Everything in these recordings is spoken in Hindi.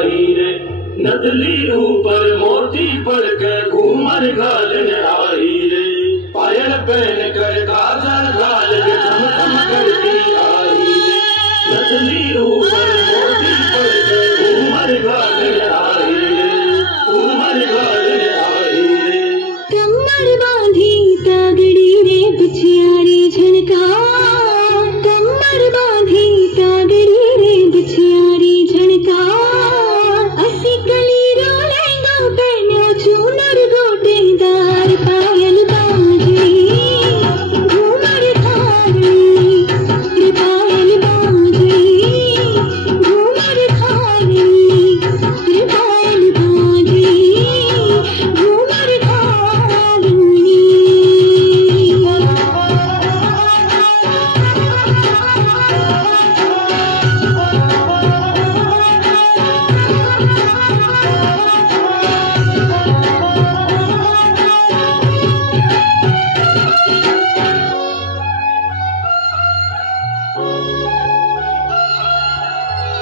आई रे, नदली ऊपर मोती पड़ के घूमर घालन आई रे, पायल पहन कर काजल लाल के चम चम करती आई रे, नदली ऊपर मोती पड़ के घूमर घालन आई रे, घूमर घालन आई रे। कमर बांधी तागड़ी रे बिछियारी झनका, कमर बांधी तागड़ी रे बिछियारी झनका, असी कली रो लहंगा पहनो चूनर गोटेदार, पायल बांधी घूमर खाली रे, पायल बांधी घूमर खाली रे, पायल बांधी घूमर खाली।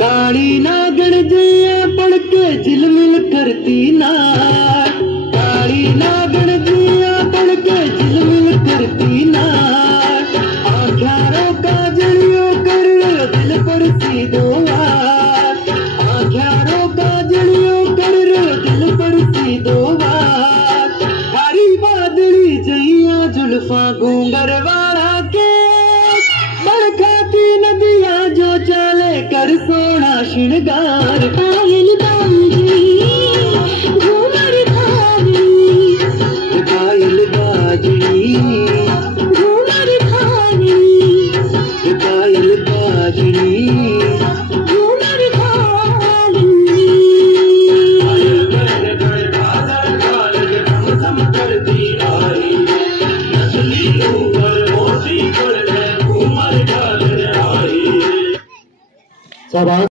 काली नागण जया पड़ के झिलमिल करती नार, काली नागण जया पड़ के झिलमिल करती नार, आँख्यारों का जड़ियों कर दिल पर सी दो वार, आँख्यारों का जड़ियों कर दिल पर सी दो वार, हरी बादली जइया जुल्फा घूंगर वाला के, बरखाती नदियाँ जो चले कर सोना श्रृंगार, पायल बांधी घूमर खाली, पायल बाजनी घूमर खाली, पायल बाजनी घूमर खाली। पायल पहन कर काजल लाल के चम चम करती आई रे, नदली ऊपर मोती पड़ के घूमर घालन आई रे। शाबाश।